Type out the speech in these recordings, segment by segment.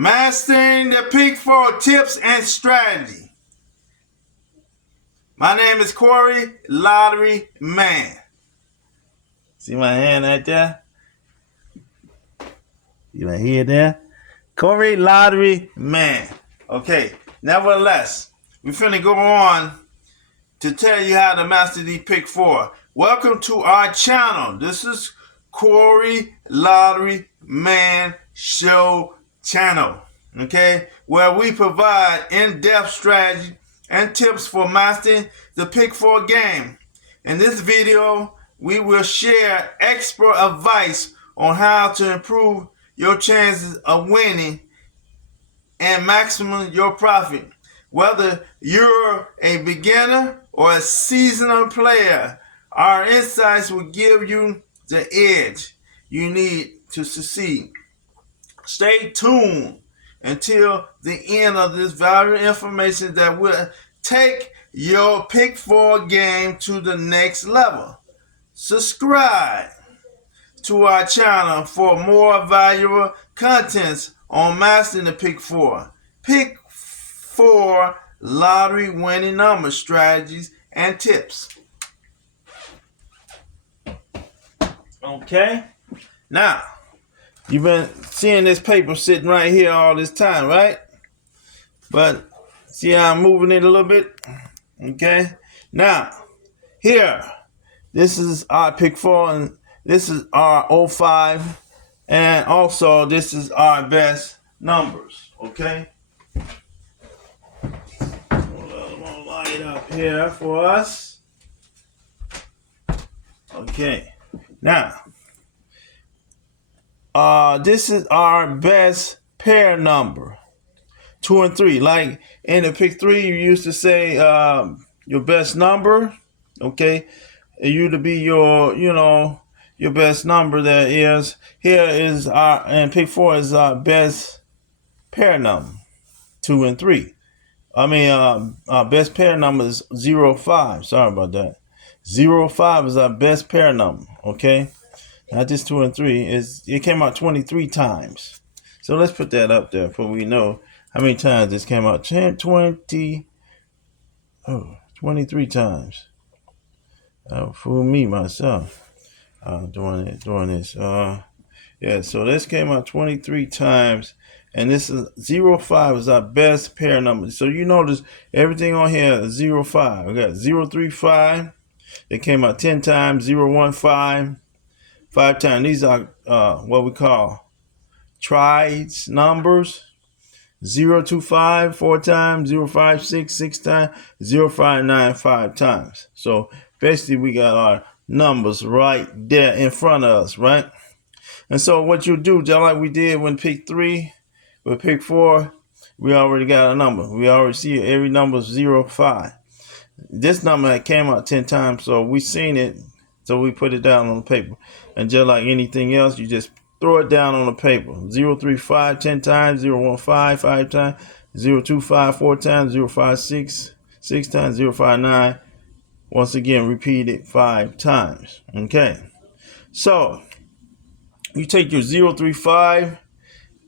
Mastering the Pick 4 Tips and Strategy. My name is Cory Lottery Man. See my hand right there? You want to hear that? Cory Lottery Man. Okay, nevertheless, we're finna go on to tell you how to master the Pick 4. Welcome to our channel. This is Cory Lottery Man Show channel. Okay, where we provide in-depth strategy and tips for mastering the Pick 4 game. In this video, we will share expert advice on how to improve your chances of winning and maximum your profit. Whether you're a beginner or a seasoned player, our insights will give you the edge you need to succeed. Stay tuned until the end of this valuable information that will take your Pick 4 game to the next level. Subscribe to our channel for more valuable contents on mastering the Pick 4. Pick 4 lottery winning number strategies and tips. Okay, now you've been seeing this paper sitting right here all this time, right? But see how I'm moving it a little bit? Okay, now here, this is our Pick 4 and this is our 05, and also this is our best numbers. Okay, I'm gonna light up here for us. Okay, now this is our best pair number, 2 and 3. Like in the Pick 3, you used to say your best number. Okay, it used to be your your best number. That is, here is our, and Pick 4 is our best pair number, 2 and 3. I mean, our best pair number is 05. Sorry about that. 05 is our best pair number. Okay, not just 2 and 3. It came out 23 times. So let's put that up there for we know how many times this came out. 23 times. Fool me myself. Doing this. Yeah, so this came out 23 times, and this is 05 is our best pair number. So you notice everything on here is 05. We got 035. It came out 10 times. 015, 5 times. These are what we call trides numbers. 025 4 times. 056 6 times. 059 5 times. So basically, we got our numbers right there in front of us, right? And so what you do, just like we did when Pick 3, with Pick 4, we already got a number. We already see every number is 05. This number came out 10 times, so we seen it, so we put it down on the paper. And just like anything else, you just throw it down on the paper. 035 10 times, 015 5 times, 025 4 times, 056 6 times, 059. Once again, repeat it 5 times. Okay. So you take your 035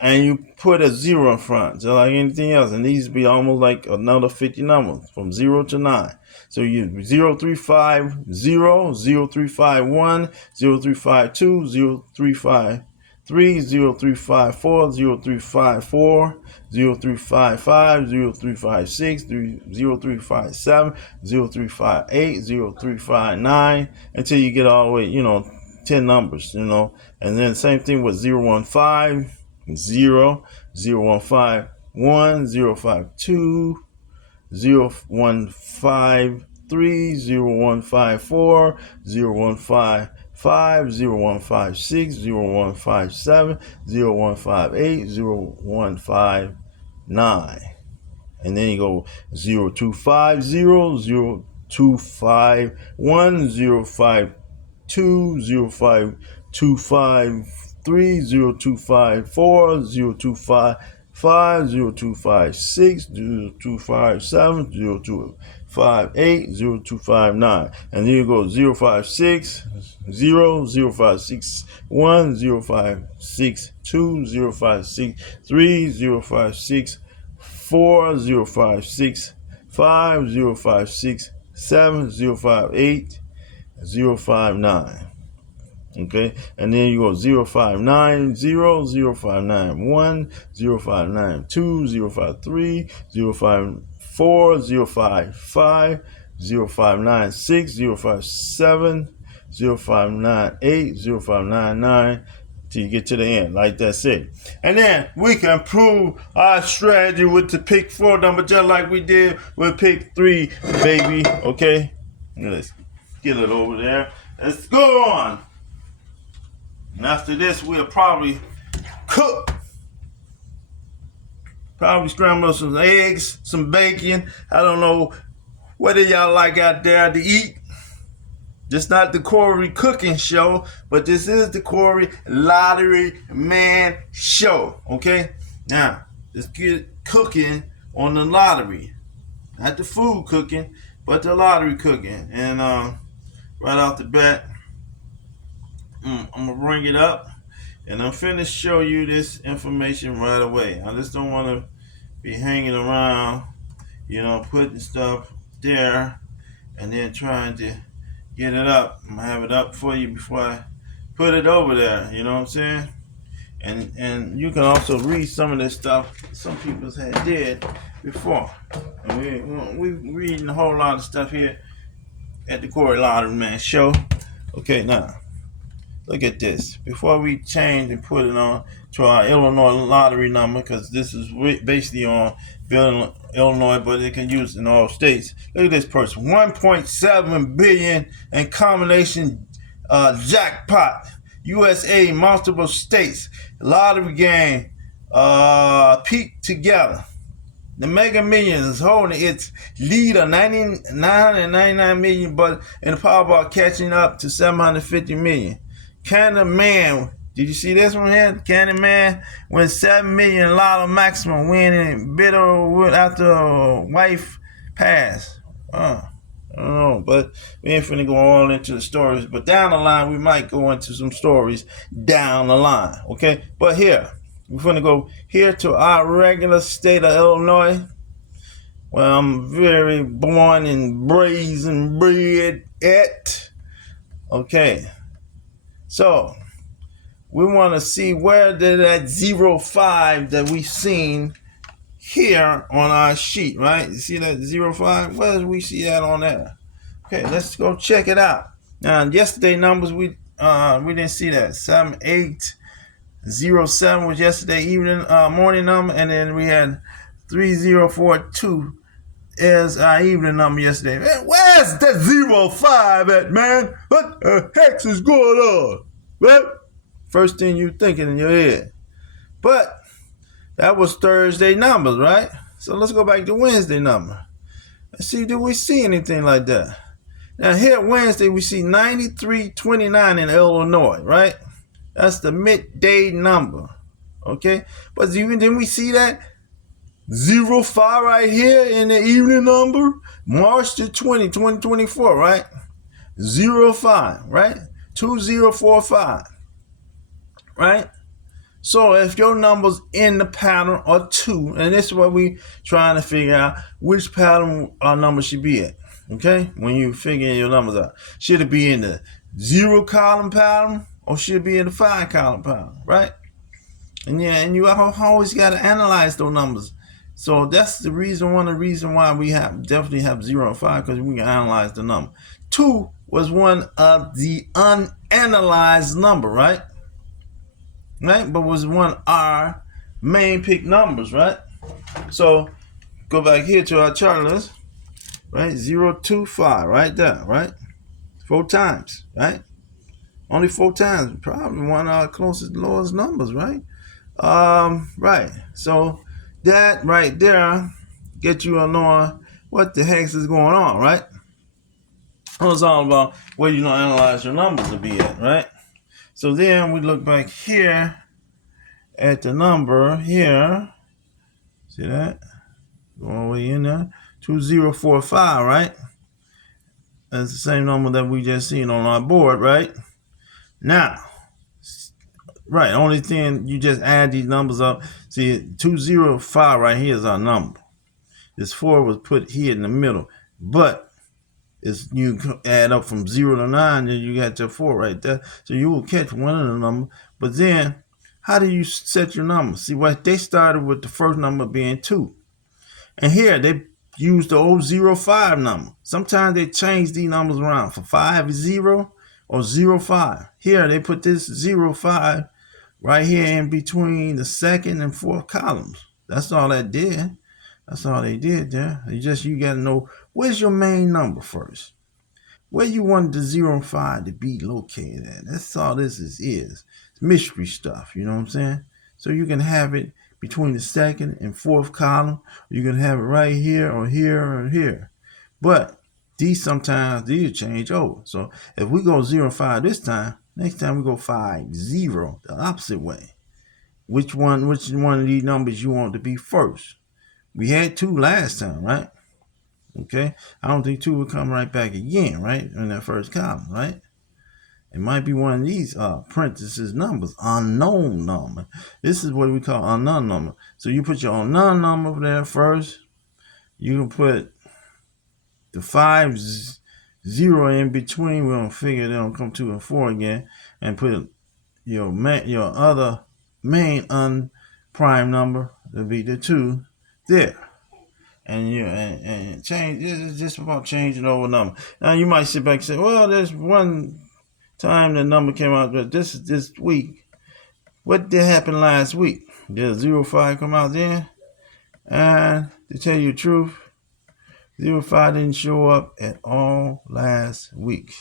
and you put a 0 in front, just like anything else. And these be almost like another 50 numbers from 0 to 9. So you 035 0, 0351, 0352, 0353, 0354, 0354, 0355, 0356, 0357, 0358, 0359, until you get all the way, 10 numbers, and then same thing with 015, 0, 015, 1, 052, 015, 3, 0154, 0155, 0156, 0157, 0158, 0159. And then you go 0250, 0251, 052, 0525, 3, 0254, 025, 0255, 0256, 0257, 0258, 0259. And then you go 056, 0, 0561, 0562, 0563, 0564, 0565, 0567, 058, 059. Okay, and then you go 0590, 0591, 0592, 053, 054, 055, 0596, 057, 0598, 0599 till you get to the end. Like that's it. And then we can prove our strategy with the pick 4 number just like we did with pick 3, baby. Okay, let's get it over there. Let's go on. And after this, we'll probably cook. Probably scramble some eggs, some bacon. I don't know what do y'all like out there to eat. This not the Cory cooking show, but this is the Cory Lottery Man show. Okay? Now, let's get cooking on the lottery. Not the food cooking, but the lottery cooking. And right off the bat, I'm going to bring it up. And I'm finna show you this information right away. I just don't want to be hanging around, putting stuff there and then trying to get it up. I'm going to have it up for you before I put it over there. You know what I'm saying? And you can also read some of this stuff some people had did before. And we reading a whole lot of stuff here at the Cory Lottery Man show. Okay, now. Look at this. Before we change and put it on to our Illinois lottery number, because this is basically on Illinois, but it can use in all states. Look at this person. 1.7 billion in combination jackpot. USA, multiple states. Lottery game peaked together. The Mega Millions is holding its lead of 999 million, but in the Powerball catching up to 750 million. Canada Man, did you see this one here? Canada Man wins 7 million lotto maximum winning bitter after a wife passed. I don't know, but we ain't finna go all into the stories. But down the line, we might go into some stories down the line, okay? But here, we're finna go here to our regular state of Illinois, where I'm very born and raised and bred at. Okay. So, we want to see where did that 05 that we seen here on our sheet, right? You see that 05? Where do we see that on there? Okay, let's go check it out. Now, yesterday numbers, we didn't see that. 7807 was yesterday evening, morning number, and then we had 3042 as our evening number yesterday. Man, where's that 05 at, man? What the heck is going on? Right? First thing you thinking in your head. But that was Thursday numbers, right? So let's go back to Wednesday number. Let's see, do we see anything like that? Now here Wednesday we see 9329 in Illinois, right? That's the midday number. Okay? But didn't we see that 05 right here in the evening number? March the 20, 2024, right? 05, right? 2045, right? So if your number's in the pattern or 2, and this is what we trying to figure out, which pattern our number should be at, okay? When you figure your numbers out. Should it be in the 0 column pattern or should it be in the 5 column pattern, right? And you always got to analyze those numbers. So that's the reason, one of the reasons why we definitely have 0 and 5, because we can analyze the number. 2 was one of the unanalyzed number, right? Right? But was one of our main pick numbers, right? So go back here to our chart list, right? 025, right there, right? 4 times, right? Only 4 times, probably one of our closest lowest numbers, right? Right. So that right there get you knowing what the heck is going on, right? It's all about where you don't analyze your numbers to be at, right? So then we look back here at the number here, See that? Go all the way in there. 2045, right? That's the same number that we just seen on our board, right? Now, right, only thing, you just add these numbers up. See, 205 right here is our number. This 4 was put here in the middle. But it's, you add up from 0 to 9, and you got your 4 right there. So you will catch one of the numbers. But then, how do you set your number? See, what they started with the first number being 2. And here, they use the old 05 number. Sometimes they change these numbers around. For 5 is 0 or 05. Here, they put this 05 right here in between the second and fourth columns. That's all that did. That's all they did there. You got to know, where's your main number first? Where you want the 05 to be located at? That's all this is. It's mystery stuff, you know what I'm saying? So you can have it between the second and fourth column. You can have it right here or here or here. But sometimes these change over. So if we go 05 this time, next time we go 50, the opposite way. Which one of these numbers you want to be first? We had 2 last time, right? Okay, I don't think 2 will come right back again, right? In that first column, right? It might be one of these parentheses numbers, unknown number. This is what we call unknown number. So you put your unknown number over there first. You can put the 5 0 in between. We don't figure they don't come 2 and 4 again, and put your other main unprime number to be the 2 there. And change. This is just about changing over number. Now you might sit back and say, well, there's one time the number came out, but this is this week. What did happen last week? Did 05 come out then? And to tell you the truth, 05 didn't show up at all last week.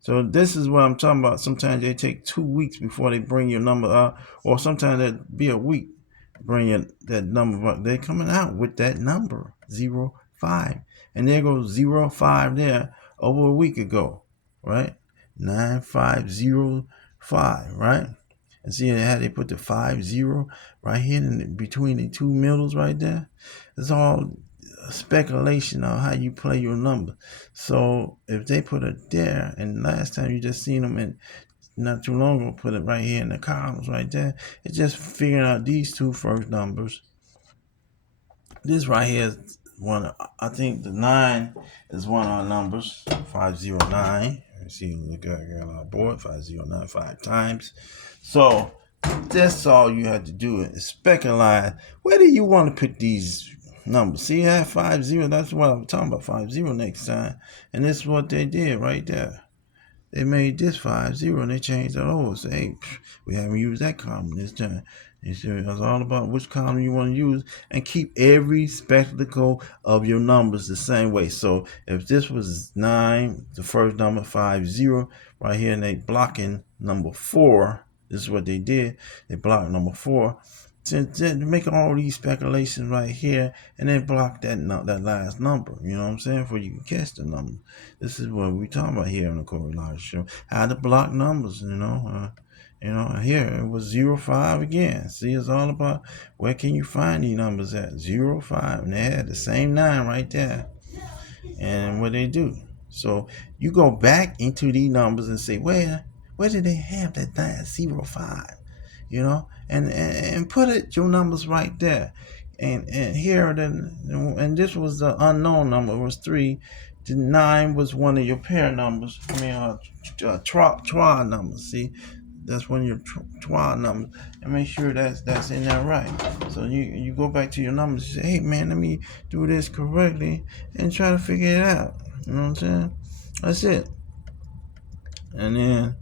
So this is what I'm talking about. Sometimes they take 2 weeks before they bring your number out, or sometimes it'll be a week bringing that number up. They're coming out with that number 05, and there goes 05 there over a week ago, right? 9505, right? And see how they put the 50 right here in between the 2 middles right there. It's all speculation on how you play your number. So if they put it there, and last time you just seen them in not too long ago, put it right here in the columns right there. It's just figuring out these 2 first numbers. This right here is one. I think the 9 is one of our numbers. 509. Let's see, look at our board. 509 5 times. So that's all you have to do is speculate. Where do you want to put these numbers? See, I have 50. That's what I'm talking about. 50 next time, and this is what they did right there. They made this 50 and they changed it over. Say, hey, we haven't used that column this time. It's all about which column you want to use, and keep every spectacle of your numbers the same way. So if this was 9, the first number 50 right here, and they blocking number 4. This is what they did. They blocked number 4. To make all these speculations right here, and then block that last number. You know what I'm saying? Before you can catch the number. This is what we talking about here on the Cory Lottery Show. How to block numbers. Here it was 05 again. See, it's all about where can you find these numbers at? 05, and they had the same 9 right there. And what they do? So you go back into these numbers and say, where did they have that 05? And put your numbers right there, and here and this was the unknown number. It was 3. The 9 was one of your pair numbers. Trois numbers. See, that's one of your trois numbers, and make sure that's in there right. So you go back to your numbers and say, hey man, let me do this correctly and try to figure it out. You know what I'm saying? That's it. And then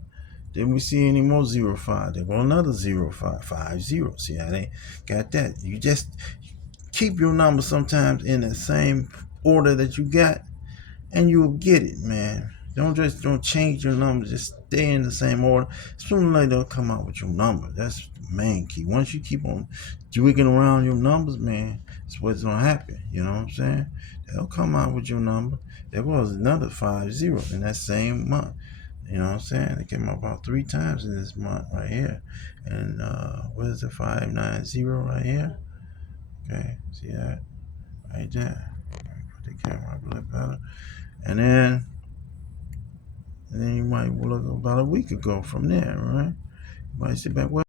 didn't we see any more 05? There go another 05, 50. See how they got that? You just keep your numbers sometimes in the same order that you got, and you'll get it, man. Don't change your numbers. Just stay in the same order. Sooner or later they'll come out with your number. That's the main key. Once you keep on jigging around your numbers, man, that's what's gonna happen. You know what I'm saying? They'll come out with your number. There was another 50 in that same month. You know what I'm saying? It came out about 3 times in this month right here. And what is it, 590 right here? Okay, see that right there. Put the camera up a little better, and then you might look about a week ago from there, right? You might sit back.